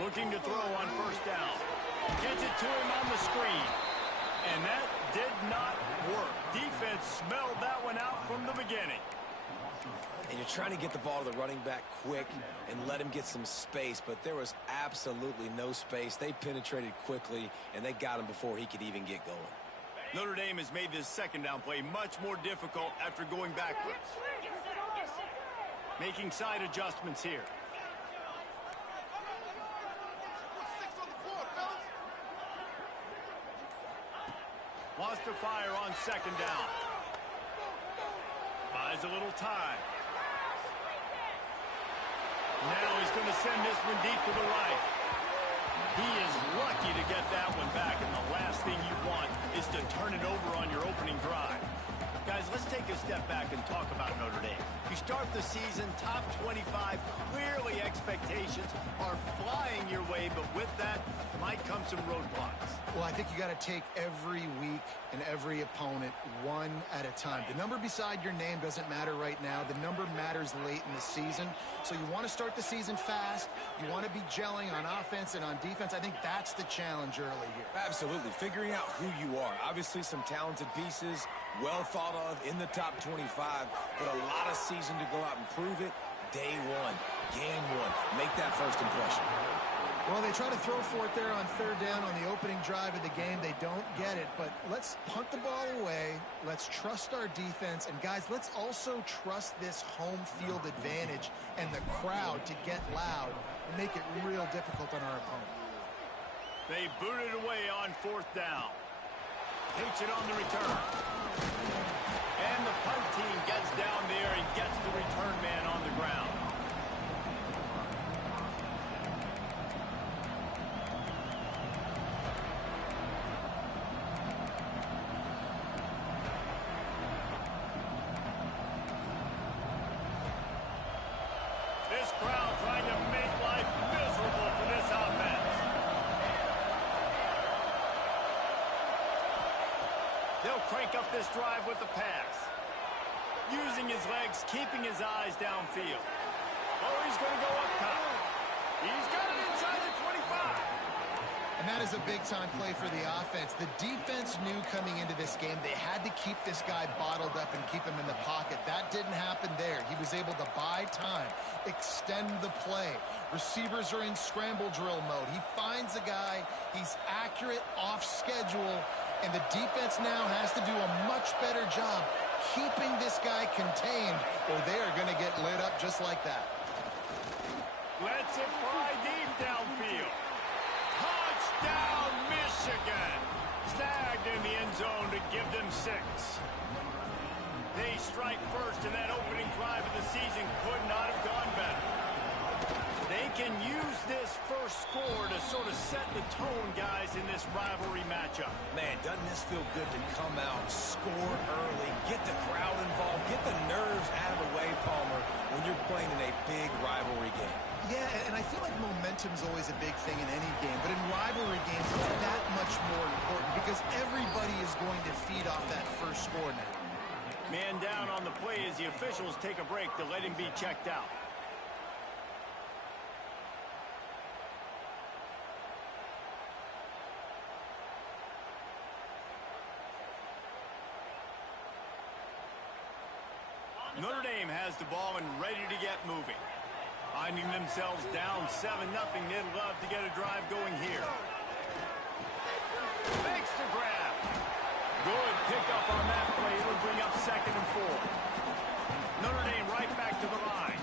Looking to throw on first down. Gets it to him on the screen. And that did not work. Defense smelled that one out from the beginning. And you're trying to get the ball to the running back quick and let him get some space, but there was absolutely no space. They penetrated quickly, and they got him before he could even get going. Notre Dame has made this second down play much more difficult after going backwards. Making side adjustments here. Wants to fire on second down. Buys a little time. Now he's going to send this one deep to the right. He is lucky to get that one back, and the last thing you want is to turn it over on your opening drive. Guys, let's take a step back and talk about Notre Dame. You start the season top 25. Clearly expectations are flying your way, but with that might come some roadblocks. Well, I think you got to take every week and every opponent one at a time. The number beside your name doesn't matter right now. The number matters late in the season. So you want to start the season fast. You want to be gelling on offense and on defense. I think that's the challenge early here. Absolutely. Figuring out who you are. Obviously some talented pieces, well thought of in the top 25, but a lot of season to go out and prove it. Day one, game one. Make that first impression. Well, they try to throw for it there on third down on the opening drive of the game. They don't get it, but let's punt the ball away. Let's trust our defense. And, guys, let's also trust this home field advantage and the crowd to get loud and make it real difficult on our opponent. They boot it away on fourth down. Takes it on the return. And the punt team gets down there and gets the return man on the ground. This crowd trying to make life miserable for this offense. They'll crank up this drive with the pass. Using his legs, keeping his eyes downfield. Oh, he's going to go up top. He's got it inside the 25. And that is a big-time play for the offense. The defense knew coming into this game they had to keep this guy bottled up and keep him in the pocket. That didn't happen there. He was able to buy time, extend the play. Receivers are in scramble drill mode. He finds a guy. He's accurate, off schedule, and the defense now has to do a much better job keeping this guy contained, or they are going to get lit up just like that. Lets it fly deep downfield. Touchdown, Michigan! Snagged in the end zone to give them 6. They strike first, and that opening drive of the season could not have gone better. They can use this first score to sort of set the tone, guys, in this rivalry matchup. Man, doesn't this feel good to come out, score early, get the crowd involved, get the nerves out of the way, Palmer, when you're playing in a big rivalry game. Yeah, and I feel like momentum's always a big thing in any game, but in rivalry games, it's that much more important because everybody is going to feed off that first score now. Man down on the play as the officials take a break to let him be checked out. Notre Dame has the ball and ready to get moving. Finding themselves down 7-0, they'd love to get a drive going here. Makes the grab. Good pickup on that play. It'll bring up 2nd and 4. Notre Dame right back to the line.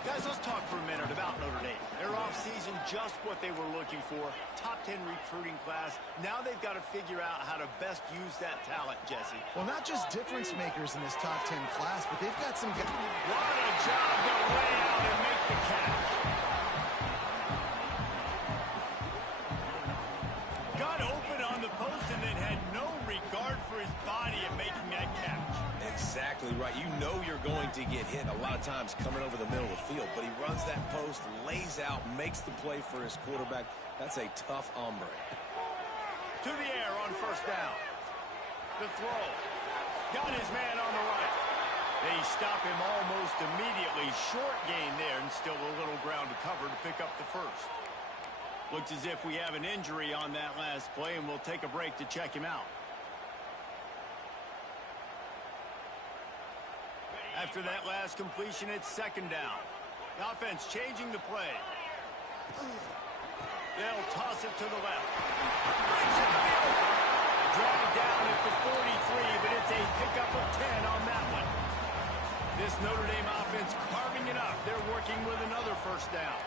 Guys, let's talk for a minute about Notre Dame. Their offseason, just what they were looking for. Top 10 recruiting class. Now they've got to figure out how to best use that talent, Jesse. Well, not just difference makers in this top 10 class, but they've got some guys. What a job to lay out and make the catch. Got open on the post and then had no regard for his body in making that catch. Exactly right. You know you're going to get hit a lot of times coming over the middle of the field, but he runs that post, lays out, makes the play for his quarterback. That's a tough hombre. To the air on first down. The throw. Got his man on the right. They stop him almost immediately. Short gain there and still a little ground to cover to pick up the first. Looks as if we have an injury on that last play, and we'll take a break to check him out. After that last completion, it's second down. The offense changing the play. They'll toss it to the left. Brings it to the open. Dragged down at the 43, but it's a pickup of 10 on that one. This Notre Dame offense carving it up. They're working with another first down.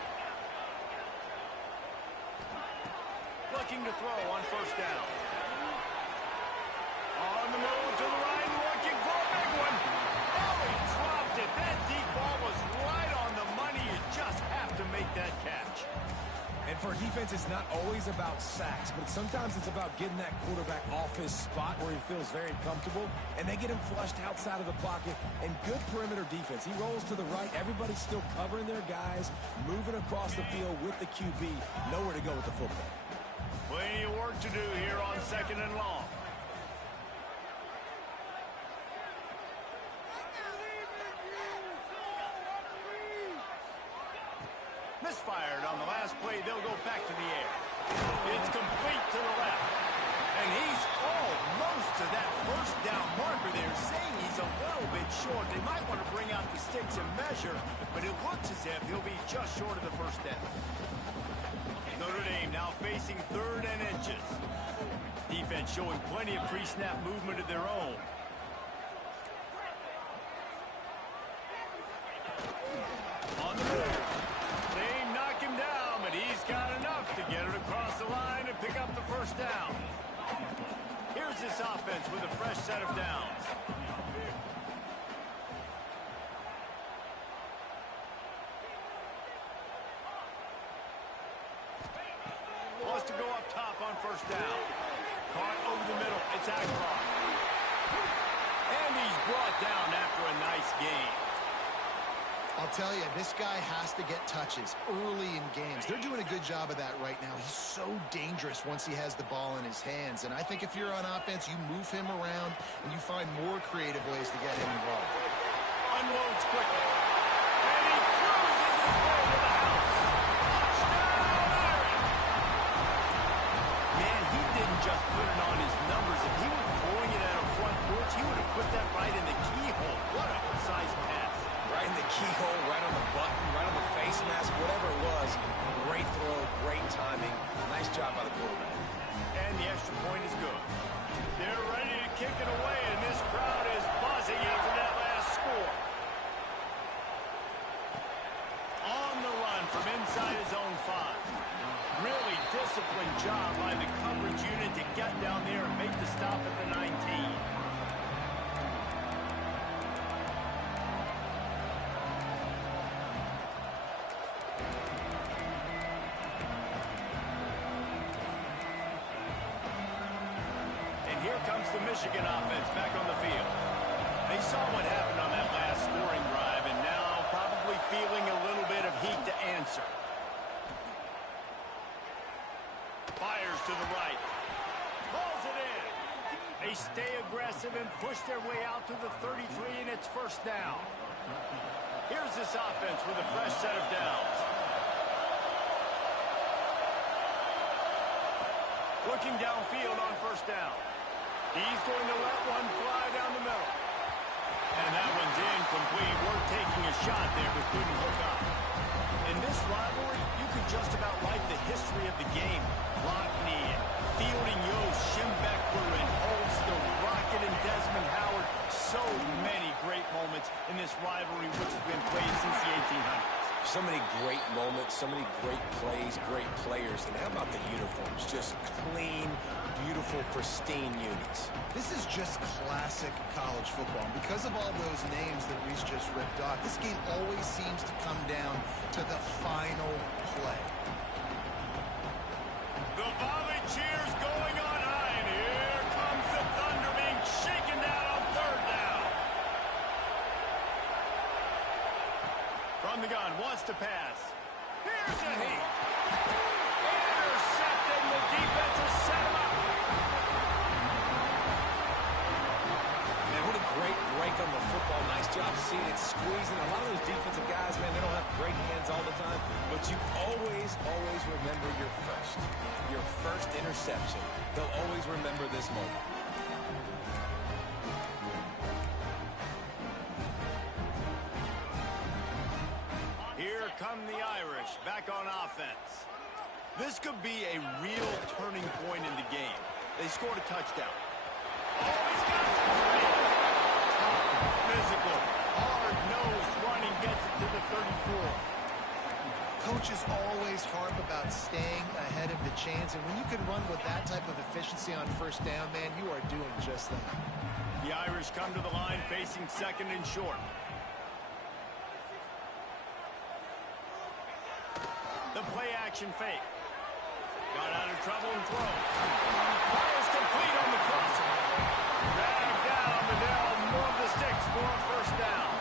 Looking to throw on first down. On the move to the right, looking for a big one. Oh, he dropped it. That deep ball was right on the money. You just have to make that catch. And for a defense, it's not always about sacks, but sometimes it's about getting that quarterback off his spot where he feels very comfortable, and they get him flushed outside of the pocket, and good perimeter defense. He rolls to the right. Everybody's still covering their guys, moving across the field with the QB. Nowhere to go with the football. Plenty of work to do here on second and long. Misfired on the last play. They'll go back to the air. It's complete to the left. And he's almost to that first down marker there, saying he's a little bit short. They might want to bring out the sticks and measure, but it looks as if he'll be just short of the first down. Notre Dame now facing third and inches. Defense showing plenty of pre-snap movement of their own. On the move. They knock him down, but he's got enough to get it across the line and pick up the first down. Here's this offense with a fresh set of downs. Wants to go up top on first down. Caught over the middle. It's Akbar. And he's brought down after a nice game. I'll tell you, this guy has to get touches early in games. They're doing a good job of that right now. He's so dangerous once he has the ball in his hands. And I think if you're on offense, you move him around and you find more creative ways to get him involved. Unloads quickly. And he cruises his way to the house. Touchdown, Irish! Man, he didn't just put it on his numbers. If he were throwing it at a front porch, he would have put that right in the keyhole. What a precise pass. Right in the keyhole, right on the button, right on the face mask, whatever it was. Great throw, great timing. Nice job by the quarterback. And the extra point is good. They're ready to kick it away, and this crowd is buzzing after that last score. On the run from inside his own 5. Really disciplined job by the coverage unit to get down there and make the stop at the 19. Here comes the Michigan offense back on the field. They saw what happened on that last scoring drive, and now probably feeling a little bit of heat to answer. Fires to the right. Pulls it in. They stay aggressive and push their way out to the 33, and it's first down. Here's this offense with a fresh set of downs. Looking downfield on first down. He's going to let one fly down the middle. And that one's incomplete. We're taking a shot there, but couldn't hook up. In this rivalry, you could just about write the history of the game. Lockney and Fielding Yost, Schembeckler and Holster, Rocket and Desmond Howard. So many great moments in this rivalry, which has been played since the 1800s. So many great moments, so many great plays, great players. And how about the uniforms? Just clean, beautiful, pristine unis. This is just classic college football. And because of all those names that Reese just ripped off, this game always seems to come down to the final play. The volley cheers going on high, and here comes the Thunder being shaken down on third down. From the gun, wants to pass. Here's a heat. Intercepted, the defense has set him up. Man, what a great break on the football. Nice job seeing it squeezing. A lot of those defensive guys, man, they don't have great hands all the time, but you always remember your first. interception. They'll always remember this moment. Here come the Irish back on offense. This could be a real turning point in the game. They scored a touchdown. Oh, he's got some speed. Tough, physical, hard-nosed running gets it to the 34. Coaches always harp about staying ahead of the chains, and when you can run with that type of efficiency on first down, man, you are doing just that. The Irish come to the line facing second and short. The play-action fake. Got out of trouble and throws. Fires complete on the crosser. Dragged down, but they'll move the sticks for a first down.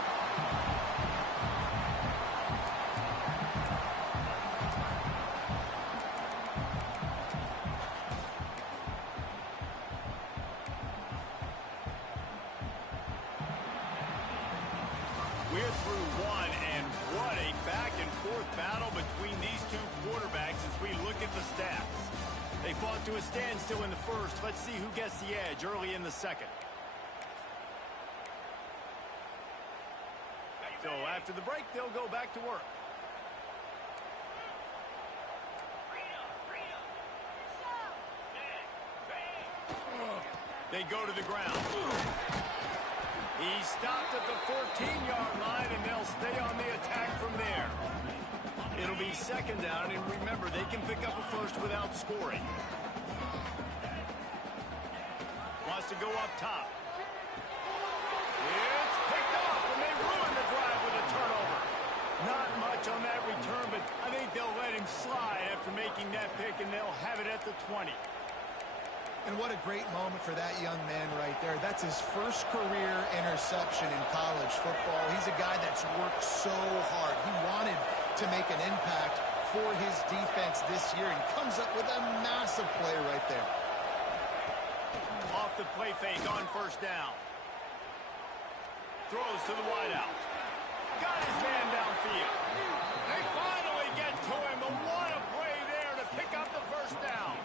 We're through one, and what a back-and-forth battle between these two quarterbacks as we look at the stats. They fought to a standstill in the first. Let's see who gets the edge early in the second. So after the break, they'll go back to work. They go to the ground. He stopped at the 14-yard line, and they'll stay on the attack from there. It'll be second down, and remember, they can pick up a first without scoring. Wants to go up top. It's picked off, and they ruin the drive with a turnover. Not much on that return, but I think they'll let him slide after making that pick, and they'll have it at the 20. And what a great moment for that young man right there. That's his first career interception in college football. He's a guy that's worked so hard. He wanted to make an impact for his defense this year and comes up with a massive play right there. Off the play fake on first down. Throws to the wideout. Got his man downfield. They finally get to him, but what a play there to pick up the first down.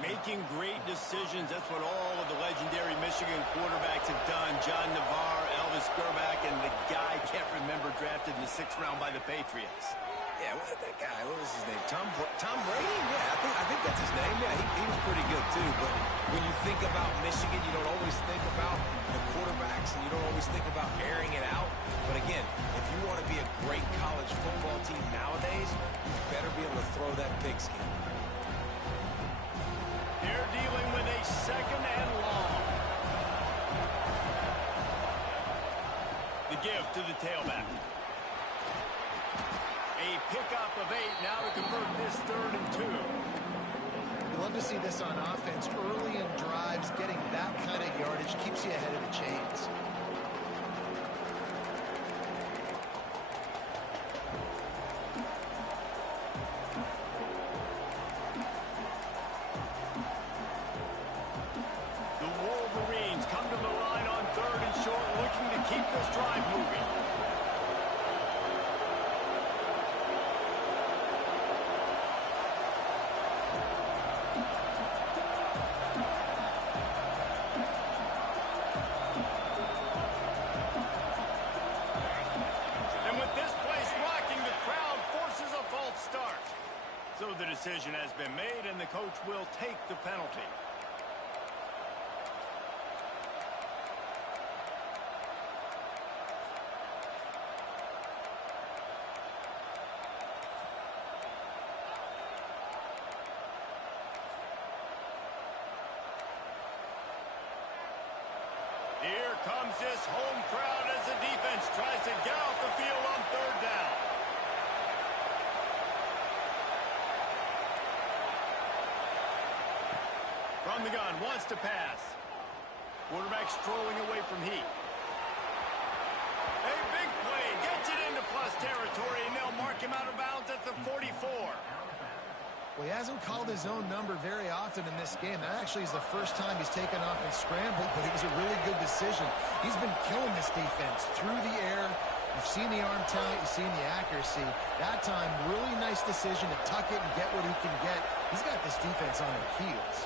Making great decisions, that's what all of the legendary Michigan quarterbacks have done. John Navarre, Elvis Gerbach, and the guy, can't remember, drafted in the 6th round by the Patriots. Yeah, that guy, what was his name? Tom Brady? Yeah, I think that's his name. Yeah, he was pretty good too. But when you think about Michigan, you don't always think about the quarterbacks, and you don't always think about airing it out. But again, if you want to be a great college football team nowadays, you better be able to throw that pigskin. They're dealing with a second and long. The give to the tailback. A pickup of 8 now to convert this 3rd and 2. You love to see this on offense. Early in drives, getting that kind of yardage keeps you ahead of the chains. So the decision has been made, and the coach will take the penalty. Here comes this home crowd as the defense tries to get off the field on 3rd down. From the gun, wants to pass. Quarterback strolling away from heat. A big play, gets it into plus territory, and they'll mark him out of bounds at the 44. Well, he hasn't called his own number very often in this game. That actually is the first time he's taken off and scrambled, but it was a really good decision. He's been killing this defense through the air. You've seen the arm talent, you've seen the accuracy. That time, really nice decision to tuck it and get what he can get. He's got the this defense on their heels.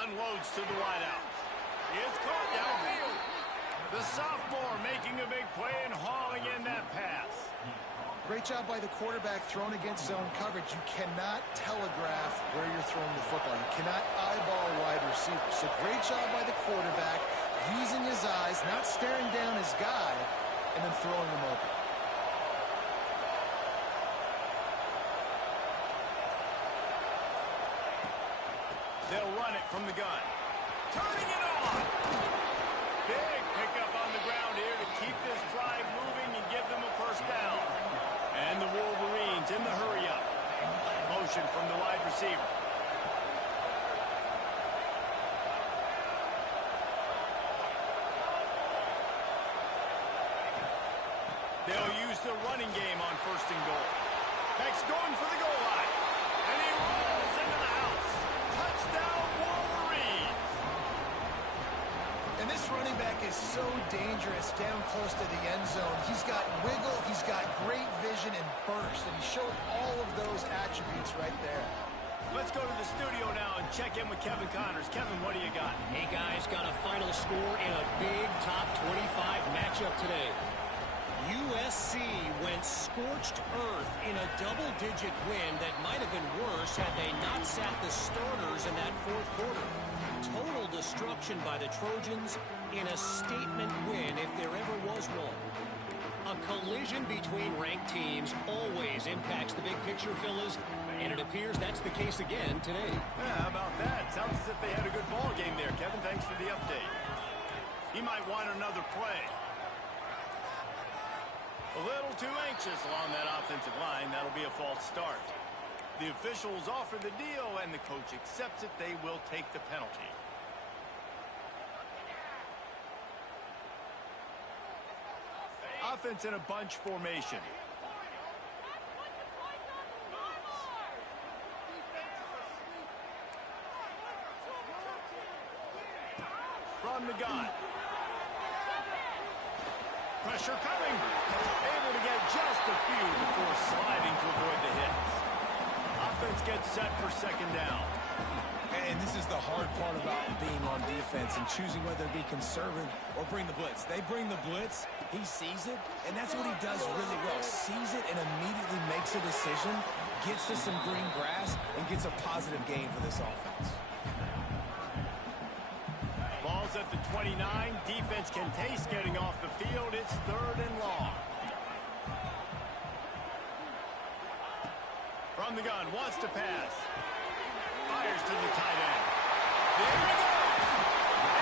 Unloads to the wideout. It's caught downfield. The sophomore making a big play and hauling in that pass. Great job by the quarterback thrown against zone coverage. You cannot telegraph where you're throwing the football. You cannot eyeball wide receivers. So great job by the quarterback using his eyes, not staring down his guy, and then throwing him open. They'll run it from the gun. Turning it on. Big pickup on the ground here to keep this drive moving and give them a first down. And the Wolverines in the hurry-up. Motion from the wide receiver. They'll use the running game on first and goal. Beck's going for the goal line. And he rolls into the house. Touchdown, Wolverines! And this running back is so dangerous down close to the end zone. He's got wiggle, he's got great vision and burst, and he showed all of those attributes right there. Let's go to the studio now and check in with Kevin Connors. Kevin, what do you got? Hey, guys, got a final score in a big top 25 matchup today. USC went scorched earth in a double-digit win that might have been worse had they not sat the starters in that fourth quarter. Total destruction by the Trojans in a statement win if there ever was one. A collision between ranked teams always impacts the big picture, fellas, and it appears that's the case again today. Yeah, how about that? Sounds as if they had a good ball game there, Kevin. Thanks for the update. He might want another play. A little too anxious along that offensive line. That'll be a false start. The officials offer the deal, and the coach accepts it. They will take the penalty. Offense in a bunch formation. From the gun. Pressure coming. Able to get just a few before sliding to avoid the hits. Offense gets set for second down. And this is the hard part about being on defense and choosing whether to be conservative or bring the blitz. They bring the blitz, he sees it, and that's what he does really well. Sees it and immediately makes a decision, gets to some green grass, and gets a positive gain for this offense. Ball's at the 29. Defense can taste getting off the field. It's third and long. From the gun, wants to pass. Fires to the tight end. There he goes!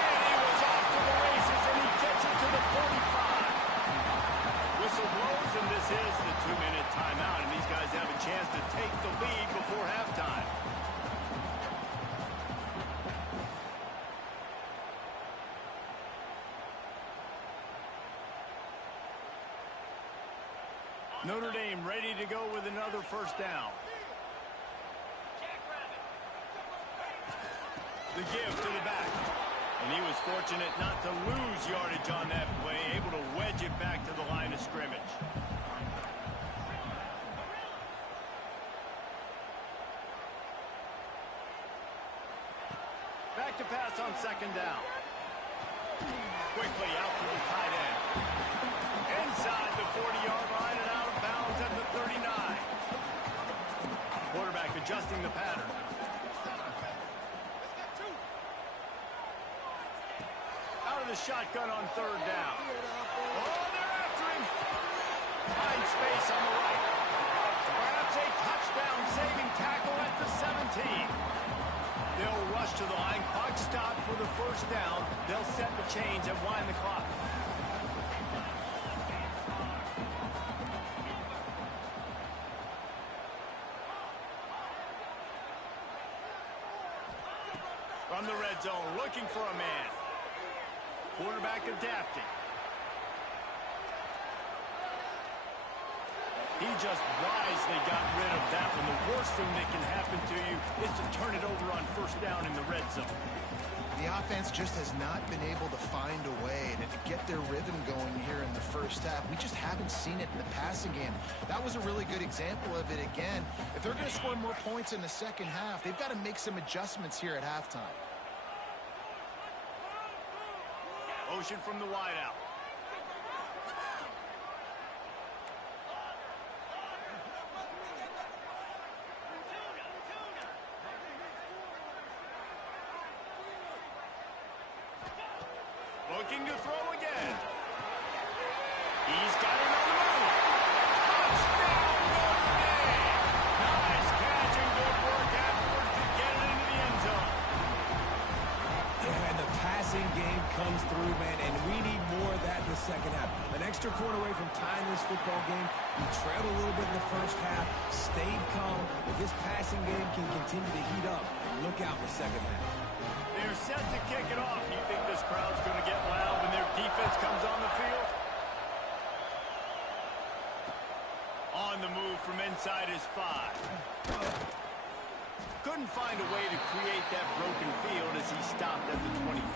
And he was off to the races, and he gets it to the 45. Whistle blows, and this is the 2-minute timeout, and these guys have a chance to take the lead before halftime. Notre Dame ready to go with another first down. The give to the back. And he was fortunate not to lose yardage on that play, able to wedge it back to the line of scrimmage. Back to pass on second down. Quickly out to the tight end. Inside the 40-yard line and out of bounds at the 39. Quarterback adjusting the pattern. Out of the shotgun on third down. Oh, they're after him. Finds space on the right. Grabs a touchdown-saving tackle at the 17. They'll rush to the line. Clock stop for the first down. They'll set the chains and wind the clock. From the red zone, looking for a man. Quarterback adapting. He just wisely got rid of that one. The worst thing that can happen to you is to turn it over on first down in the red zone. The offense just has not been able to find a way to get their rhythm going here in the first half. We just haven't seen it in the passing game. That was a really good example of it again. If they're going to score more points in the second half, they've got to make some adjustments here at halftime. Motion from the wideout. Looking to throw again. He's got it on the move. Touchdown, Notre Dame. Nice catch and good work afterwards to get it into the end zone. Yeah, and the passing game comes through, man, and we need more of that in the second half. An extra point away from tying this football game. We trailed a little bit in the first half, stayed calm. If this passing game can continue to heat up, look out in the second half. They're set to kick it off. You think this crowd's going to get loud when their defense comes on the field? On the move from inside his 5. Couldn't find a way to create that broken field as he stopped at the 25.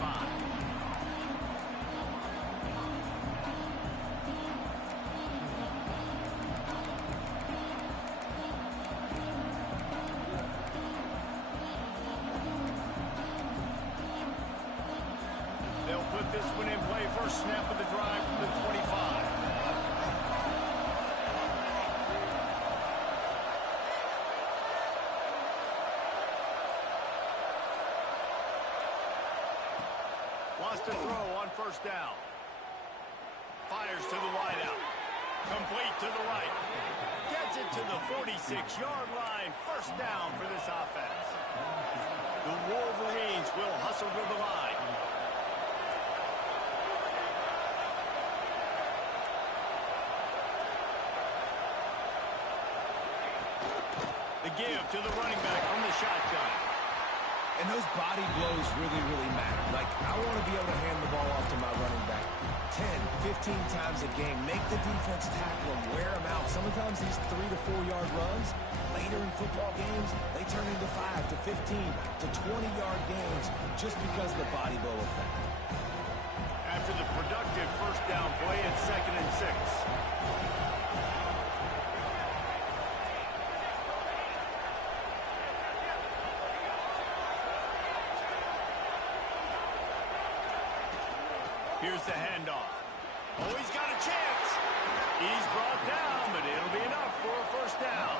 Put this one in play, first snap of the drive from the 25. Wants to throw on first down. Fires to the wideout. Complete to the right. Gets it to the 46-yard line. First down for this offense. The Wolverines will hustle to the line. The give to the running back from the shotgun. And those body blows really, really matter. Like, I want to be able to hand the ball off to my running back 10, 15 times a game. Make the defense tackle him, wear him out. Sometimes these 3 to 4 yard runs, later in football games, they turn into 5 to 15 to 20-yard games just because of the body blow effect. After the productive first down play at 2nd and 6. Here's the handoff. Oh, he's got a chance. He's brought down, but it'll be enough for a first down.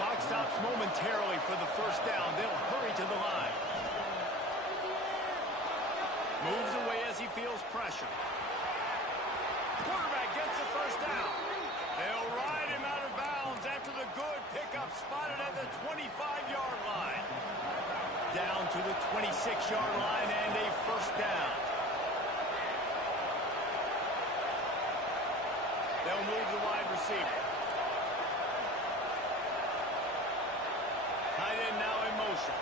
Clock stops momentarily for the first down. They'll hurry to the line. Moves away as he feels pressure. Quarterback gets the first down. They'll ride him out of bounds after the good pickup spotted at the 25-yard line. Down to the 26-yard line and a first down. They'll move the wide receiver. Tight end now in motion.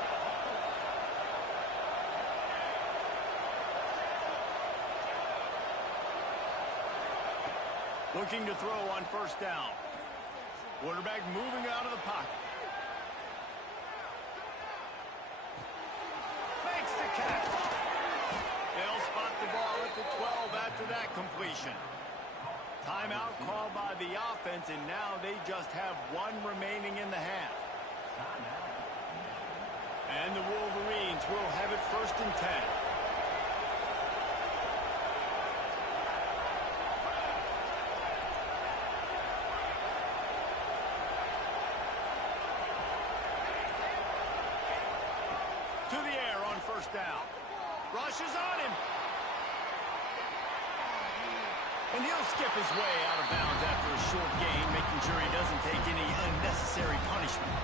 Looking to throw on first down. Quarterback moving out of the pocket. Makes the catch. They'll spot the ball at the 12 after that completion. Timeout called by the offense, and now they just have one remaining in the half. And the Wolverines will have it 1st and 10. To the air on first down. Rushes on him. And he'll skip his way out of bounds after a short gain, making sure he doesn't take any unnecessary punishment.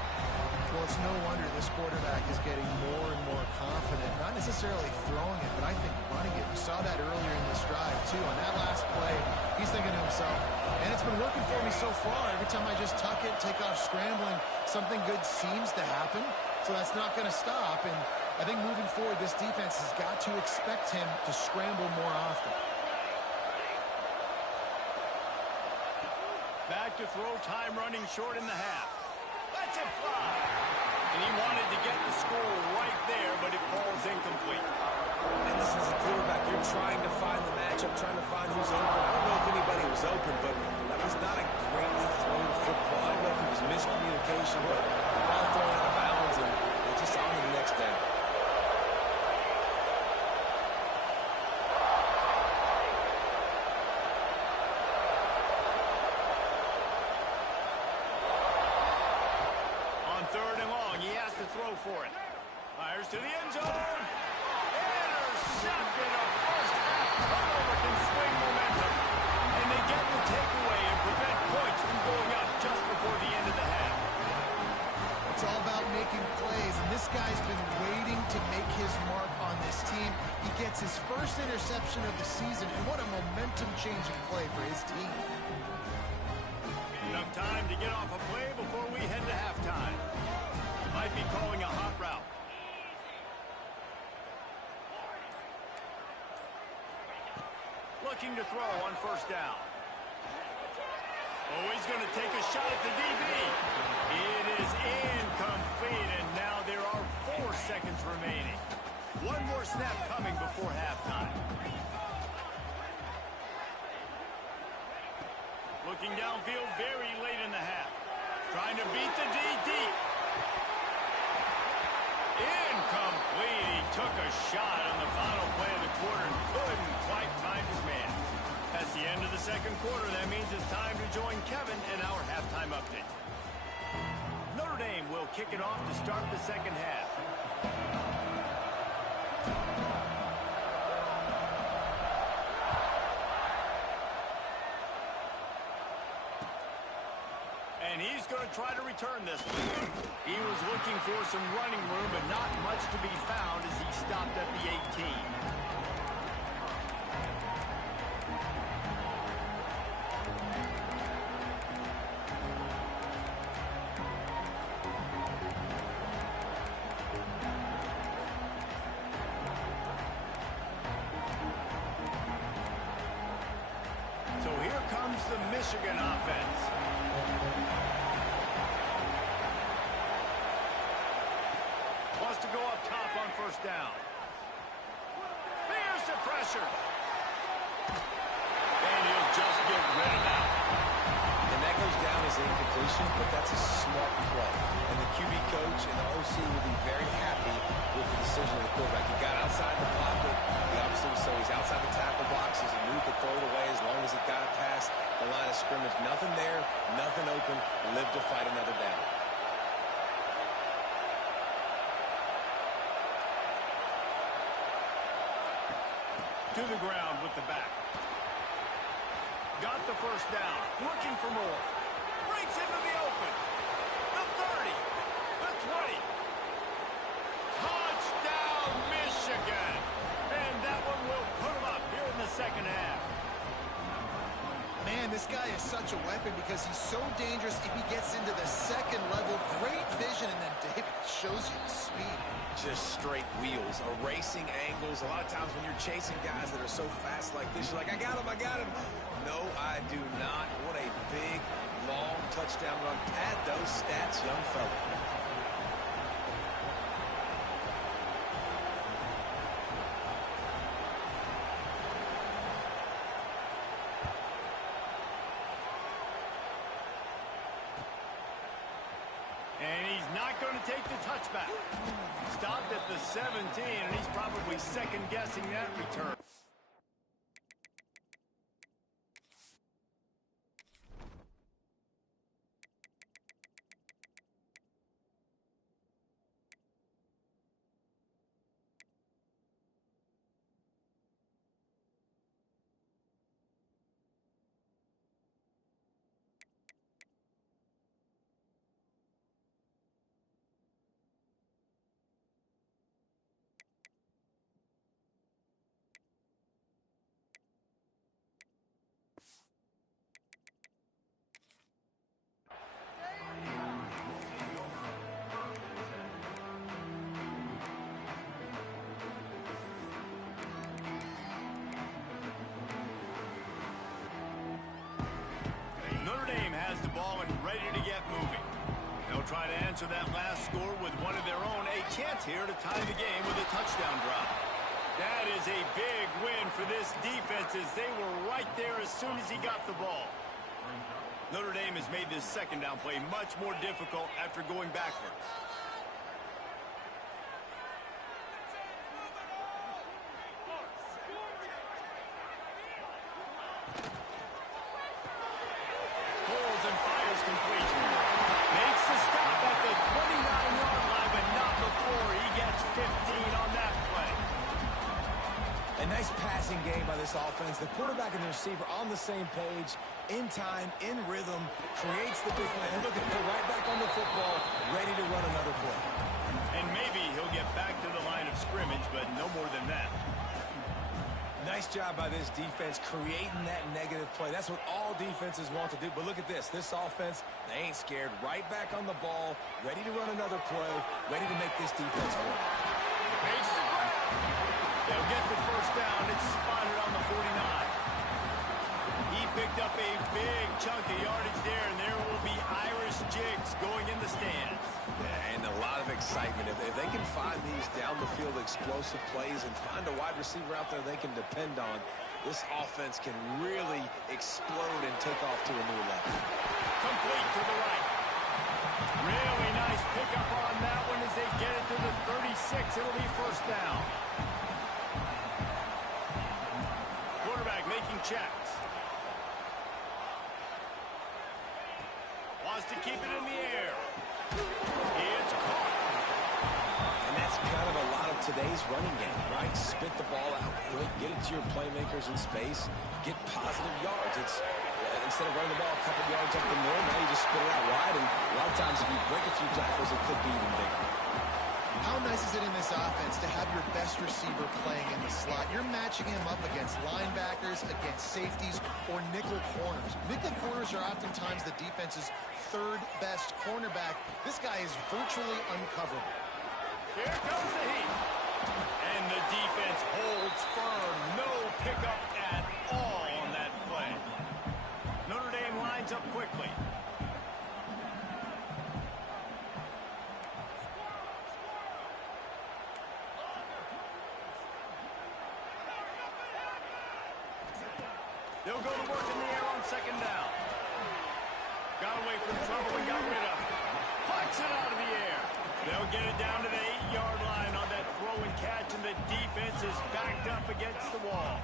Well, it's no wonder this quarterback is getting more and more confident. Not necessarily throwing it, but I think running it. We saw that earlier in this drive, too. On that last play, he's thinking to himself, and it's been working for me so far. Every time I just tuck it, take off scrambling, something good seems to happen. So that's not going to stop. And I think moving forward, this defense has got to expect him to scramble more often. Back to throw, time running short in the half. Lets it fly. And he wanted to get the score right there, but it falls incomplete. And this is a quarterback. You're trying to find the matchup, trying to find who's open. I don't know if anybody was open, but that was not a greatly thrown football. I don't know if it was miscommunication, but ball thrown out of bounds, and they're just on to the next down. On 3rd and long, he has to throw for it. Fires to the end zone. Intercepted. A first-half turnover can swing momentum. And they get the takeaway and prevent points from going up just before the end of the half. It's all about making plays, and this guy's been waiting to make his mark on this team. He gets his first interception of the season, and what a momentum-changing play for his team. Enough time to get off a play before we head to halftime. Might be calling a hot route. Looking to throw on 1st down. Oh, he's going to take a shot at the DB. It is incomplete, and now there are 4 seconds remaining. One more snap coming before halftime. Looking downfield very late in the half. Trying to beat the D deep. Incomplete. He took a shot on the final play of the quarter and couldn't quite find his man. That's the end of the 2nd quarter. That means it's time to join Kevin in our halftime update. Notre Dame will kick it off to start the 2nd half. And he's going to try to return this one. He was looking for some running room, but not much to be found as he stopped at the 18. So here comes the Michigan offense. Wants to go up top on 1st down. Here's the pressure. And he'll just get rid of that. And that goes down as an incompletion, but that's a smart play. And the QB coach and the OC will be very happy with the decision of the quarterback. He got outside the pocket. He obviously was so he's outside the tackle boxes. He knew he could throw it away as long as it got past the line of scrimmage. Nothing there, nothing open. Live to fight another down. To the ground with the back. Got the 1st down. Looking for more. Breaks into the open. The 30. The 20. Touchdown, Michigan. And that one will put them up here in the 2nd half. Man, this guy is such a weapon because he's so dangerous if he gets into the 2nd level. Great vision, and then David shows you the speed. Just straight wheels, erasing angles. A lot of times when you're chasing guys that are so fast like this, you're like, I got him, I got him. No, I do not. What a big, long touchdown run. Pad those stats, young fella. And he's not going to take the touchback. Stopped at the 17, and he's probably second-guessing that return. try to answer that last score with one of their own. A chance here to tie the game with a touchdown drive. That is a big win for this defense as they were right there as soon as he got the ball. Notre Dame has made this second down play much more difficult after going backwards. Completion. Makes the stop at the 29-yard line, but not before he gets 15 on that play. A nice passing game by this offense. The quarterback and the receiver on the same page, in time, in rhythm, creates the big play. And look at they're right back on the football, ready to run another play. And maybe he'll get back to the line of scrimmage, but no more than that. Nice job by this defense creating that negative play. That's what all defenses want to do. But look at this. This offense, they ain't scared. Right back on the ball, ready to run another play, ready to make this defense work. Makes the grab. They'll get the first down. It's spotted on the 49. He picked up a big chunk of yardage there, and there will be Irish jigs going in the stands. Yeah, and a lot of excitement. If they can find these down-the-field explosive plays and find a wide receiver out there they can depend on, this offense can really explode and take off to a new level. Complete to the right. Really nice pickup on that one as they get it to the 36. It'll be first down. Quarterback making checks. Wants to keep it in the air. It's caught. And that's kind of a lot of today's running game, right? Spit the ball out quick, get it to your playmakers in space, get positive yards. It's instead of running the ball a couple yards up the middle, now you just spit it out wide, and a lot of times if you break a few tackles, it could be even bigger. How nice is it in this offense to have your best receiver playing in the slot? You're matching him up against linebackers, against safeties, or nickel corners. Nickel corners are oftentimes the defense's third best cornerback. This guy is virtually uncoverable. Here comes the heat. And the defense holds firm. No pickup at all on that play. Notre Dame lines up quickly. They'll go to work in the air on second down. Got away from trouble and got rid of it. Flicks it out of the air. They'll get it down to the 8-yard line on that throw and catch, and the defense is backed up against the wall.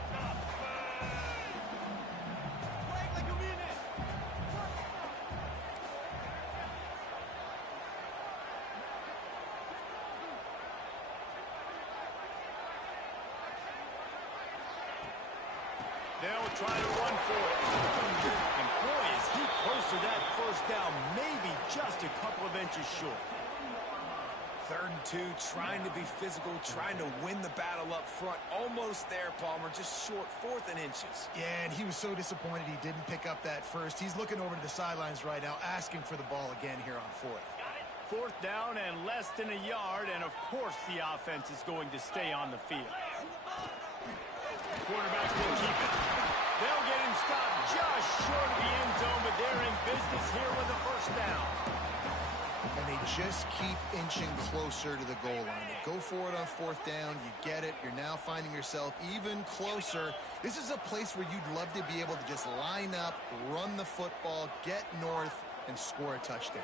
They'll try to run for it. And boy, is he close to that first down, maybe just a couple of inches short. 3rd and 2, trying to be physical, trying to win the battle up front. Almost there, Palmer, just short, 4th and inches. Yeah, and he was so disappointed he didn't pick up that first. He's looking over to the sidelines right now, asking for the ball again here on 4th. 4th down and less than a yard, and of course the offense is going to stay on the field. Quarterback will keep it. They'll get him stopped just short of the end zone, but they're in business here with a first down. And they just keep inching closer to the goal line. They go for it on 4th down. You get it. You're now finding yourself even closer. This is a place where you'd love to be able to just line up, run the football, get north, and score a touchdown.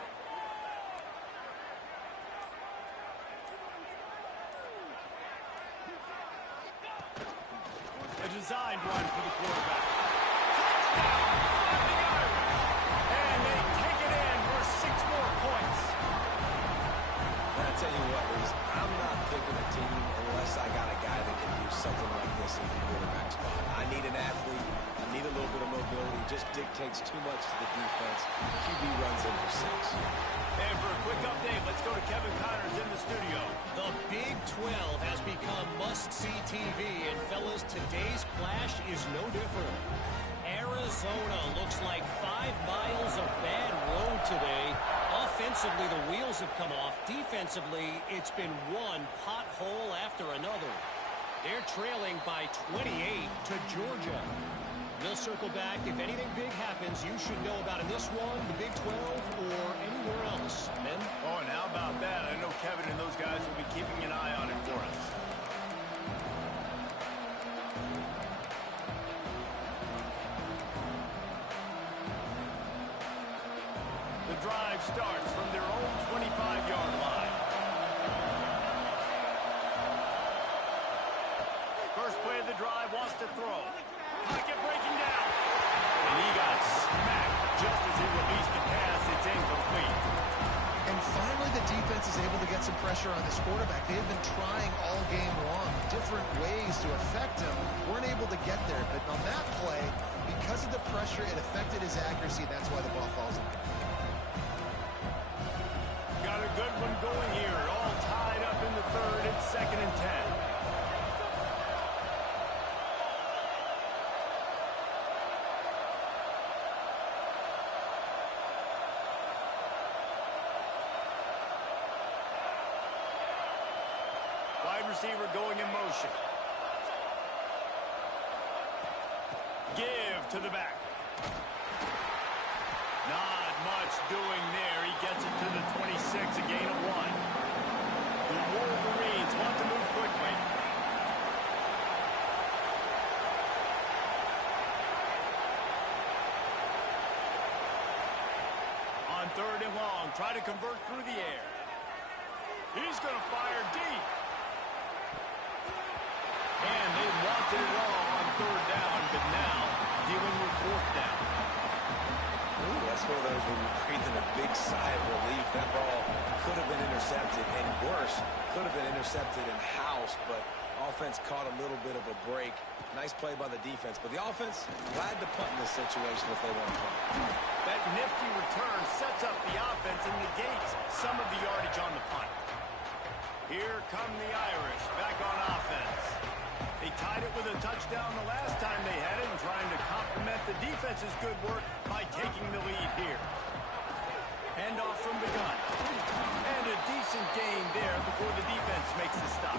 A designed run for the quarterback. Touchdown, Fighting Irish. And they take it in for 6 more points. I'll tell you what, Reese, I'm not picking a team unless I got a guy that can do something like this in the quarterback spot. I need an athlete. I need a little bit of mobility. It just dictates too much to the defense. QB runs in for 6. And for a quick update, let's go to Kevin Connors in the studio. The Big 12 has become must-see TV, and fellas, today's clash is no different. Arizona looks like 5 miles of bad road today. Offensively, the wheels have come off. Defensively, it's been one pothole after another. They're trailing by 28 to Georgia. We'll circle back. If anything big happens, you should know about in this one, the Big 12, or anywhere else. Men, defense is able to get some pressure on this quarterback. They have been trying all game long different ways to affect him. Weren't able to get there, but on that play, because of the pressure, it affected his accuracy. That's why the ball falls in. Got a good one going here. All tied up in the third. It's 2nd and 10. Wide receiver going in motion. Give to the back. Not much doing there. He gets it to the 26, a gain of 1. The Wolverines want to move quickly. On 3rd and long, try to convert through the air. He's going to fire deep. And they wanted it all on 3rd down, but now dealing with 4th down. Ooh, that's one of those where you're breathing a big sigh of relief. That ball could have been intercepted, and worse, could have been intercepted and housed, but offense caught a little bit of a break. Nice play by the defense, but the offense glad to punt in this situation if they want to punt. That nifty return sets up the offense and negates some of the yardage on the punt. Here come the Irish back on offense. They tied it with a touchdown the last time they had it and trying to complement the defense's good work by taking the lead here. Handoff from the gun. And a decent gain there before the defense makes the stop.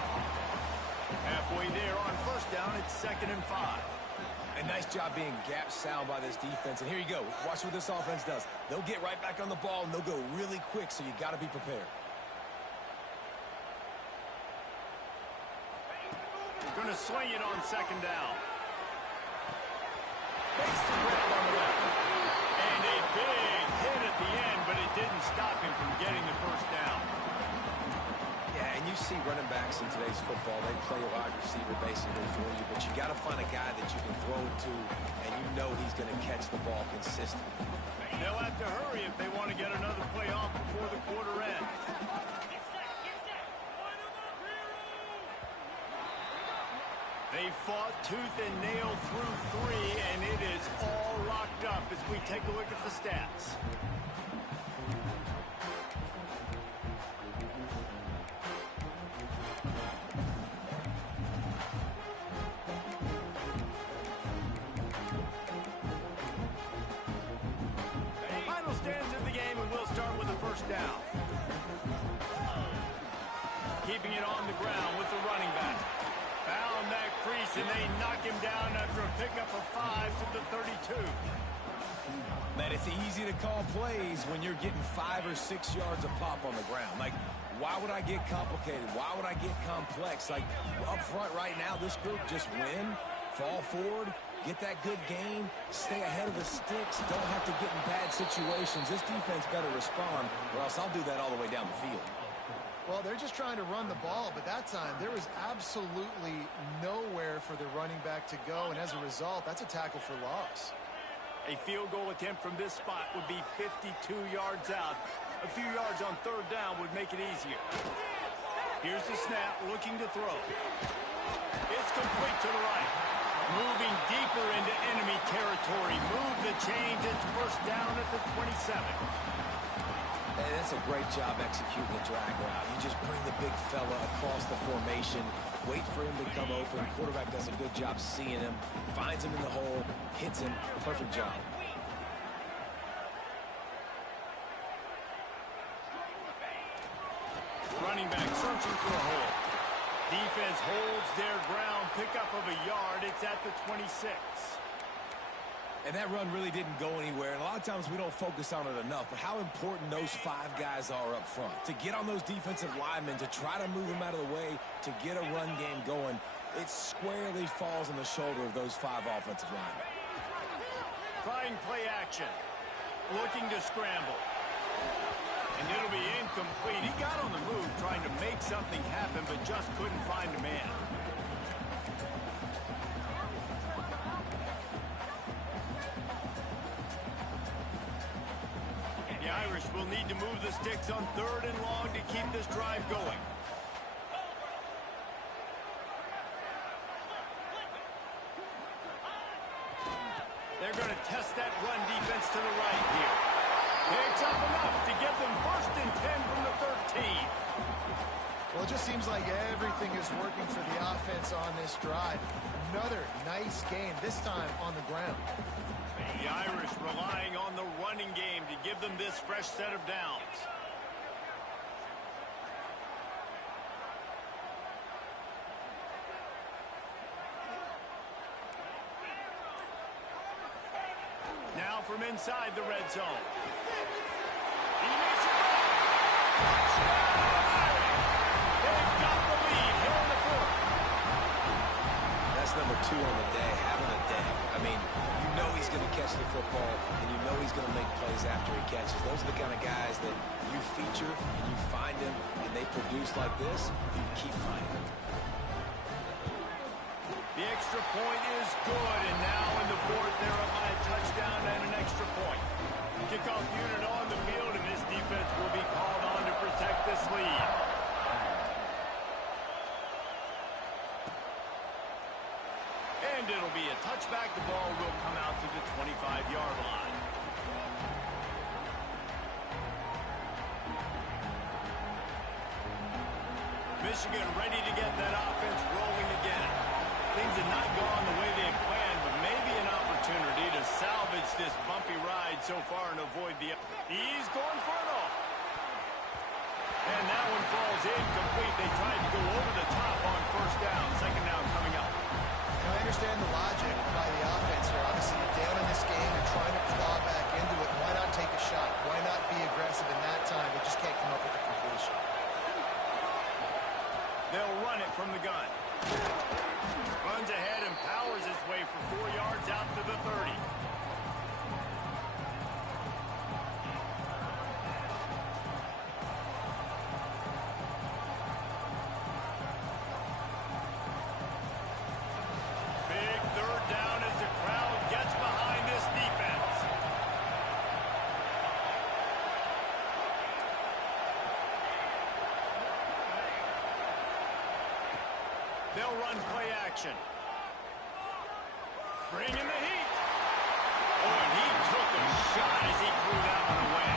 Halfway there on 1st down, it's 2nd and 5. A nice job being gap sound by this defense. And here you go. Watch what this offense does. They'll get right back on the ball, and they'll go really quick, so you got to be prepared. Going to swing it on 2nd down. Makes the grab on the left. And a big hit at the end, but it didn't stop him from getting the 1st down. Yeah, and you see running backs in today's football, they play a wide receiver basically for you, but you got to find a guy that you can throw it to, and you know he's going to catch the ball consistently. They'll have to hurry if they want to get another play off before the quarter ends. They fought tooth and nail through 3, and it is all locked up as we take a look at the stats. Final stands in the game, and we'll start with the 1st down. Keeping it on the ground with the running back. Found that crease, and they knock him down after a pickup of 5 to the 32. Man, it's easy to call plays when you're getting 5 or 6 yards a pop on the ground. Like, why would I get complicated? Why would I get complex? Like, up front right now, this group just win, fall forward, get that good gain, stay ahead of the sticks, don't have to get in bad situations. This defense better respond, or else I'll do that all the way down the field. Well, they're just trying to run the ball, but that time there was absolutely nowhere for the running back to go, and as a result, that's a tackle for loss. A field goal attempt from this spot would be 52 yards out. A few yards on 3rd down would make it easier. Here's the snap, looking to throw. It's complete to the right. Moving deeper into enemy territory. Move the chains. It's 1st down at the 27. And that's a great job executing the drag route. You just bring the big fella across the formation, wait for him to come open. Quarterback does a good job seeing him, finds him in the hole, hits him. Perfect job. Running back searching for a hole. Defense holds their ground. Pickup of a yard. It's at the 26. And that run really didn't go anywhere. And a lot of times we don't focus on it enough. But how important those 5 guys are up front. To get on those defensive linemen, to try to move them out of the way, to get a run game going, it squarely falls on the shoulder of those 5 offensive linemen. Trying play action. Looking to scramble. And it'll be incomplete. He got on the move trying to make something happen, but just couldn't find a man. The Irish will need to move the sticks on 3rd and long to keep this drive going. They're going to test that run defense to the right here. Picks up enough to give them 1st and 10 from the 13. Well, it just seems like everything is working for the offense on this drive. Another nice game, this time on the ground. The Irish relying on the running game to give them this fresh set of downs. Now from inside the red zone. He makes it run. Touchdown! They've got the lead here in the 4th. That's number 2 on the day, having a day. I mean, you know he's going to catch the football, and you know he's going to make plays after he catches. Those are the kind of guys that you feature and you find them, and they produce like this, you keep finding them. The extra point is good, and now in the 4th, they're up by a touchdown and an extra point. Kickoff unit on the field, and this defense will be called on to protect this lead. And it'll be a touchback. The ball will come out to the 25-yard line. Michigan ready to get that offense rolling again. Things have not gone the way they had planned, but maybe an opportunity to salvage this bumpy ride so far and avoid the... He's going for it all. And that one falls incomplete. They tried to go over the top on 1st down. 2nd down coming up. Now, I understand the logic by the offense here. Obviously, you're down in this game and trying to claw back into it. Why not take a shot? Why not be aggressive in that time? They just can't come up with a completion. They'll run it from the gun. Runs ahead and powers his way for 4 yards out to the 30. Big 3rd down as the crowd gets behind this defense. They'll run play action. Bring in the heat. Oh, and he took a shot as he threw that one away.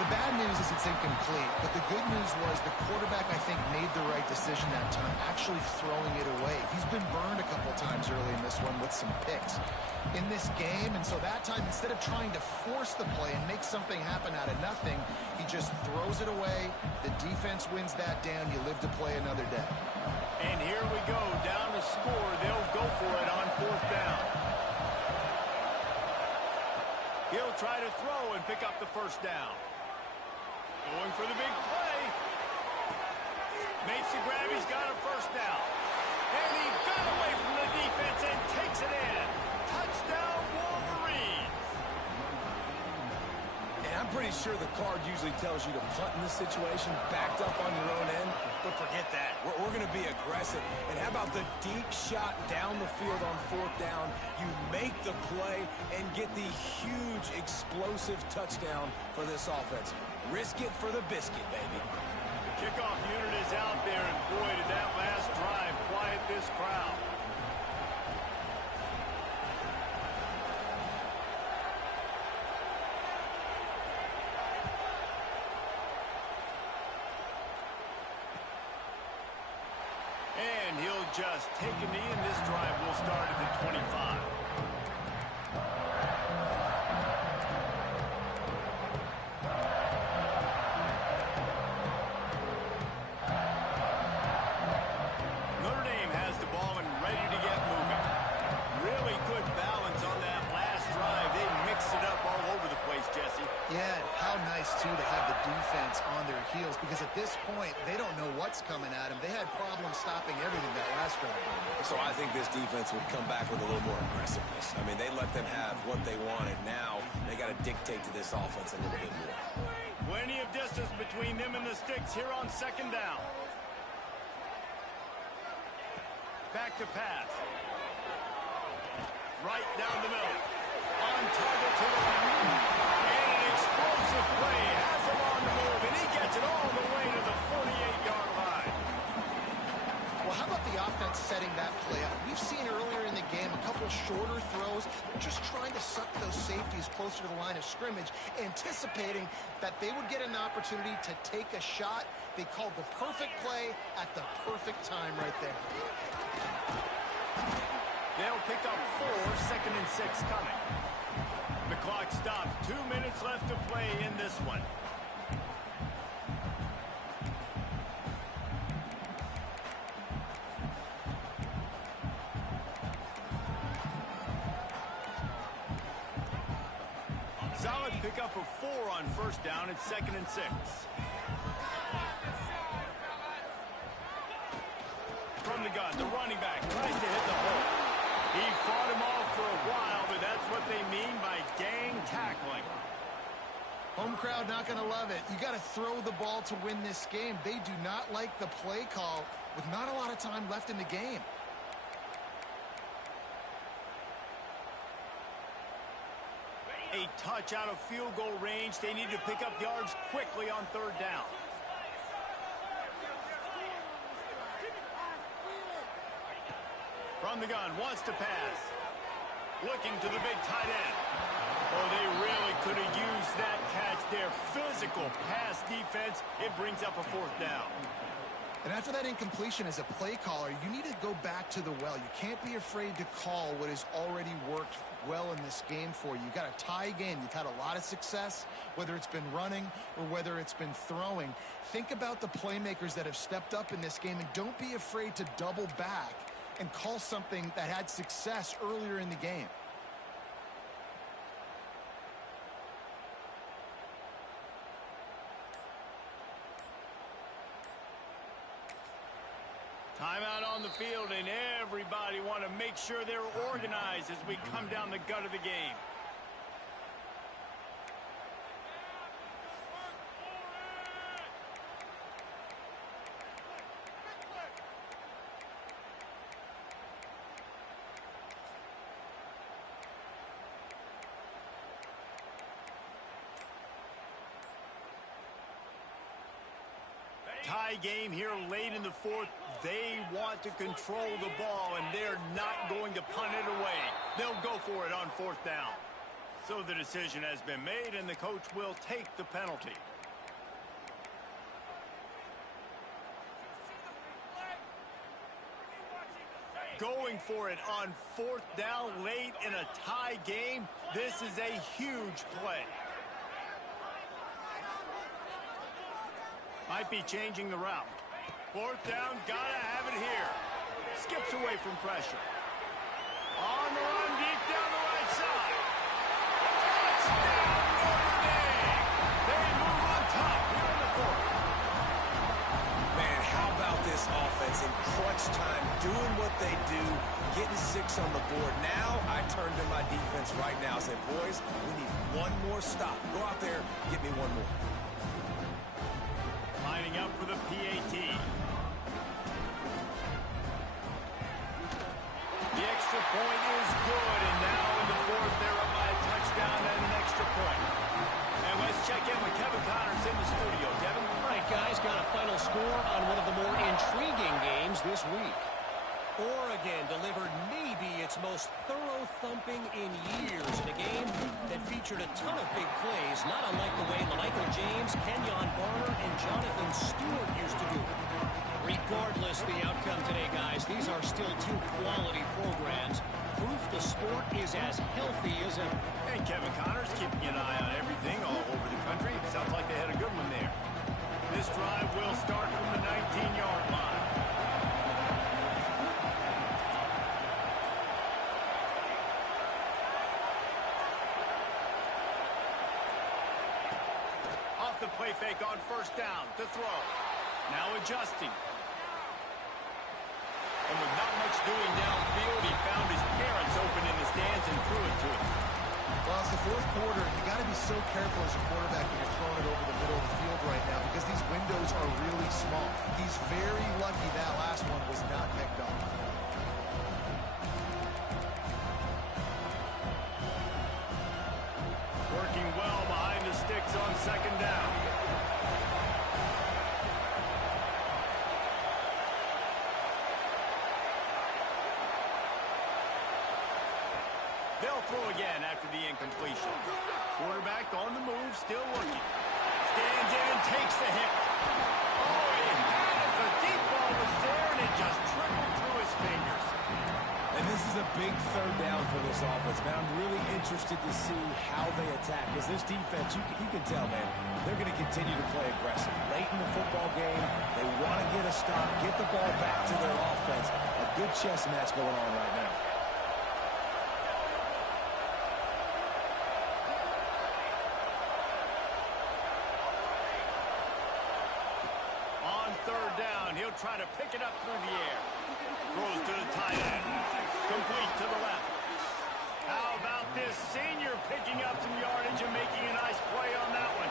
The bad news is it's incomplete, but the good news was the quarterback, I think, made the right decision that time, actually throwing it away. He's been burned a couple times early in this one with some picks in this game, and so that time, instead of trying to force the play and make something happen out of nothing, he just throws it away. The defense wins that down. You live to play another day. And here we go, down to score. They'll go for it on 4th down. He'll try to throw and pick up the 1st down. Going for the big play. Makes the grab. He's got a 1st down. And he got away from the defense and takes it in. Touchdown, Wolverines. And I'm pretty sure the card usually tells you to punt in this situation, backed up on your own end. But forget that. We're going to be aggressive. And how about the deep shot down the field on 4th down? You make the play and get the huge explosive touchdown for this offense. Risk it for the biscuit, baby. The kickoff unit is out there, and boy, did that last drive quiet this crowd. And he'll just take a knee, and this drive will start at the 25. Notre Dame has the ball and ready to get moving. Really good balance on that last drive. They mixed it up all over the place, Jesse. Yeah, how nice, too, to have the defense on their heels, because at this point, they don't know what's coming at them. They had problems stopping everything that last drive. So I think this defense would come back with a little more aggressiveness. I mean, they let them have what they wanted. Now they got to dictate to this offense a little bit more. Plenty of distance between them and the sticks here on 2nd down. Back to pass. Right down the middle. On target to the right. And an explosive explosive play. Has him on the move, and he gets it all the way to the 48-yard line. Well, how about the offense setting that play up? We've seen earlier in the game a couple shorter throws. They're just trying to suck those safeties closer to the line of scrimmage, anticipating that they would get an opportunity to take a shot. They called the perfect play at the perfect time right there. They'll pick up 4, 2nd and 6 coming. The clock stops. 2 minutes left to play in this one. Solid pickup of 4 on first down at 2nd and 6. From the gun, the running back tries to hit the hole. He fought him off for a while, but that's what they mean by gang tackling. Home crowd not going to love it. You got to throw the ball to win this game. They do not like the play call with not a lot of time left in the game. A touch out of field goal range. They need to pick up yards quickly on 3rd down. From the gun, wants to pass. Looking to the big tight end. Oh, they really could have used that catch there. Physical pass defense. It brings up a 4th down. And after that incompletion as a play caller, you need to go back to the well. You can't be afraid to call what has already worked well in this game for you. You've got a tie game. You've had a lot of success, whether it's been running or whether it's been throwing. Think about the playmakers that have stepped up in this game, and don't be afraid to double back and call something that had success earlier in the game. Timeout on the field, and everybody want to make sure they're organized as we come down the gut of the game. Tie game here late in the 4th. They want to control the ball, and they're not going to punt it away. They'll go for it on 4th down. So the decision has been made, and the coach will take the penalty. Going for it on 4th down late in a tie game. This is a huge play. Might be changing the route. 4th down, gotta have it here. Skips away from pressure. On the run, deep down the right side. Touchdown, Notre Dame! They move on top here in the 4th. Man, how about this offense in crunch time, doing what they do, getting 6 on the board. Now I turn to my defense right now and say, boys, we need one more stop. Go out there, get me one more. Lining up for the PAT. The extra point is good, and now in the 4th, they're up by a touchdown and an extra point. And let's check in with Kevin Connors in the studio. Kevin? All right, guys, got a final score on one of the more intriguing games this week. Oregon delivered maybe its most thorough thumping in years in a game that featured a ton of big plays, not unlike the way Michael James, Kenyon Barner, and Jonathan Stewart used to do it. Regardless the outcome today, guys, these are still 2 quality programs. Proof the sport is as healthy as ever. And Kevin Connors keeping an eye on everything all over the country. It sounds like they had a good one there. This drive will start from the 19-yard line. Off the play fake on 1st down to throw. Now adjusting. And with not much doing downfield, he found his parents open in the stands and threw it to him. Well, it's the 4th quarter. You got to be so careful as a quarterback when you're throwing it over the middle of the field right now because these windows are really small. He's very lucky that last one was not picked off. Working well behind the sticks on second down. They'll throw again after the incompletion. Quarterback on the move, still looking. Stands in and takes the hit. Oh, he had it. The deep ball was there, and it just trickled through his fingers. And this is a big third down for this offense, man. I'm really interested to see how they attack. Because this defense, you can tell, man, they're going to continue to play aggressive. Late in the football game, they want to get a stop, get the ball back to their offense. A good chess match going on right now. On third down, he'll try to pick it up through the air. Throws to the tight end. Complete to the left. How about this senior picking up some yardage and making a nice play on that one?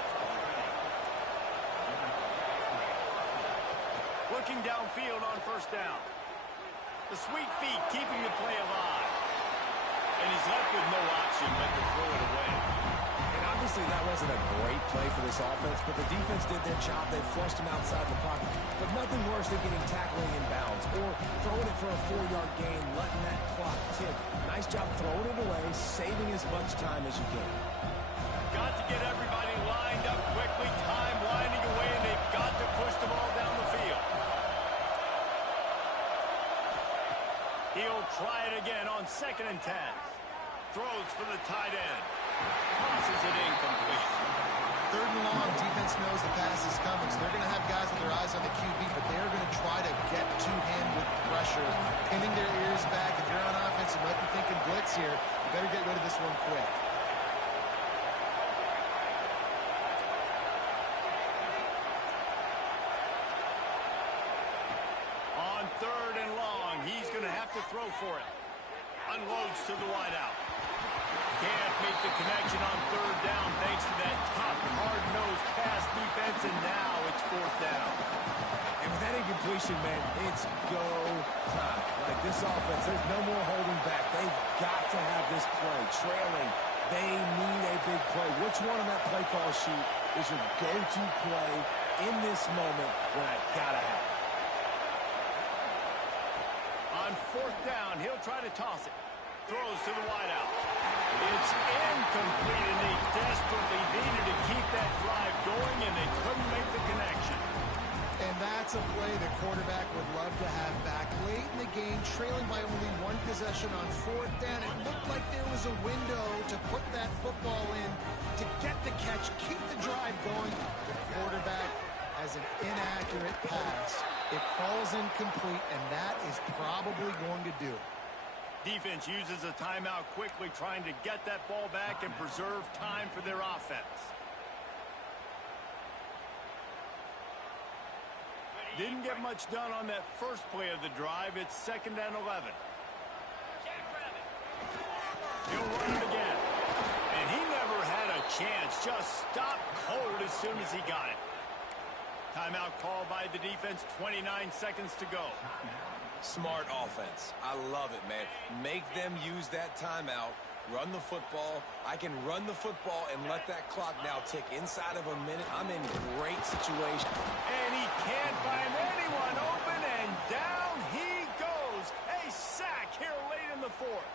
Looking downfield on first down. The sweet feet keeping the play alive. And he's left with no option but to throw it away. And obviously that wasn't a great play for this offense, but the defense did their job. They flushed him outside the pocket. But nothing worse than getting tackling in bounds or throwing it for a 4-yard gain, letting that clock tick. Nice job throwing it away, saving as much time as you can. Got to get everybody lined up quickly, time winding away, and they've got to push the ball down the field. He'll try it again on 2nd and 10. Throws for the tight end. Tosses it incomplete. 3rd and long, defense knows the pass is coming, so they're going to have guys with their eyes on the QB, but they're going to try to get to him with pressure, pinning their ears back. If you're on offense, you might be thinking blitz here. You better get rid of this one quick. On 3rd and long, he's going to have to throw for it. Unloads to the wideout. Can't make the connection on 3rd down thanks to that top hard-nosed pass defense, and now it's 4th down. And with that incompletion, man, it's go time. Like this offense, there's no more holding back. They've got to have this play. Trailing, they need a big play. Which one on that play call sheet is your go-to play in this moment when I gotta have it? On 4th down, he'll try to toss it. Throws to the wideout. It's incomplete, and they desperately needed to keep that drive going, and they couldn't make the connection. And that's a play the quarterback would love to have back. Late in the game, trailing by only 1 possession on 4th down. It looked like there was a window to put that football in, to get the catch, keep the drive going. The quarterback has an inaccurate pass. It falls incomplete, and that is probably going to do it. Defense uses a timeout quickly, trying to get that ball back and preserve time for their offense. Didn't get much done on that first play of the drive. It's 2nd and 11. He'll run it again. And he never had a chance. Just stopped cold as soon as he got it. Timeout called by the defense, 29 seconds to go. Smart offense. I love it, man. Make them use that timeout. Run the football. I can run the football and let that clock now tick inside of a minute. I'm in great situation. And he can't find anyone open, and down he goes. A sack here late in the 4th.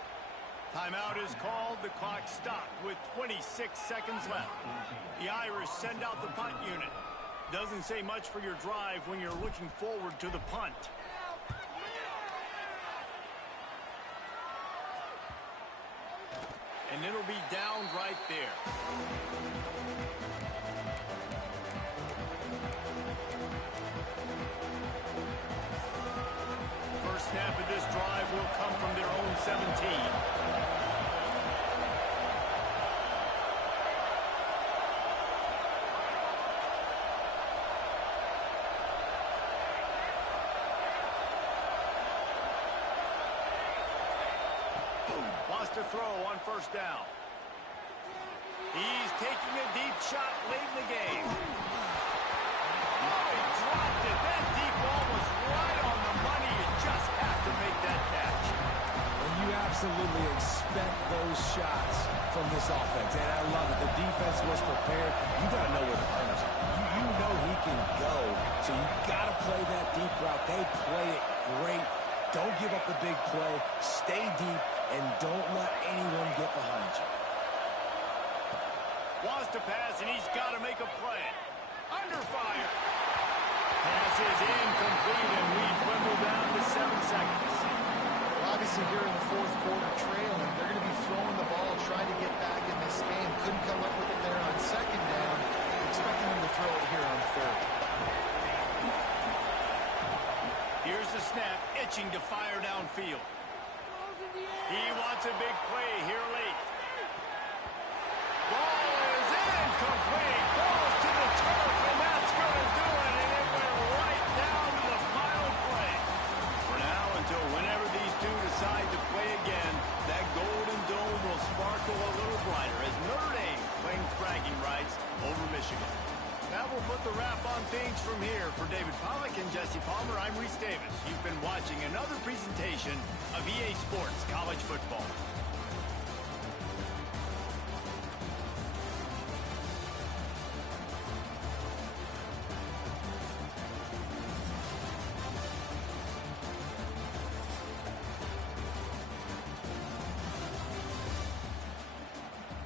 Timeout is called. The clock stopped with 26 seconds left. The Irish send out the punt unit. Doesn't say much for your drive when you're looking forward to the punt. And it'll be downed right there. First snap of this drive will come from their own 17. To throw on first down. He's taking a deep shot late in the game. Oh, he dropped it. That deep ball was right on the money. You just have to make that catch. And you absolutely expect those shots from this offense, and I love it. The defense was prepared. You got to know where the players are. You know he can go, so you got to play that deep route. They play it great. Don't give up the big play. Stay deep, and don't let anyone get behind you. Wants to pass, and he's got to make a play. Under fire. Pass is incomplete, and we dwindle down to 7 seconds. Well, obviously, here in the fourth quarter trailing, they're going to be throwing the ball, trying to get back in this game. Couldn't come up with it there on second down. Expecting them to throw it here on third. Here's the snap, itching to fire downfield. He wants a big play here late. Ball is incomplete. Falls to the turf, and that's going to do it. And it went right down to the final play. For now, until whenever these two decide to play again, that Golden Dome will sparkle a little brighter as Notre Dame claims bragging rights over Michigan. That will put the wrap on things from here. For David Pollack and Jesse Palmer, I'm Reese Davis. You've been watching another presentation of EA Sports College Football.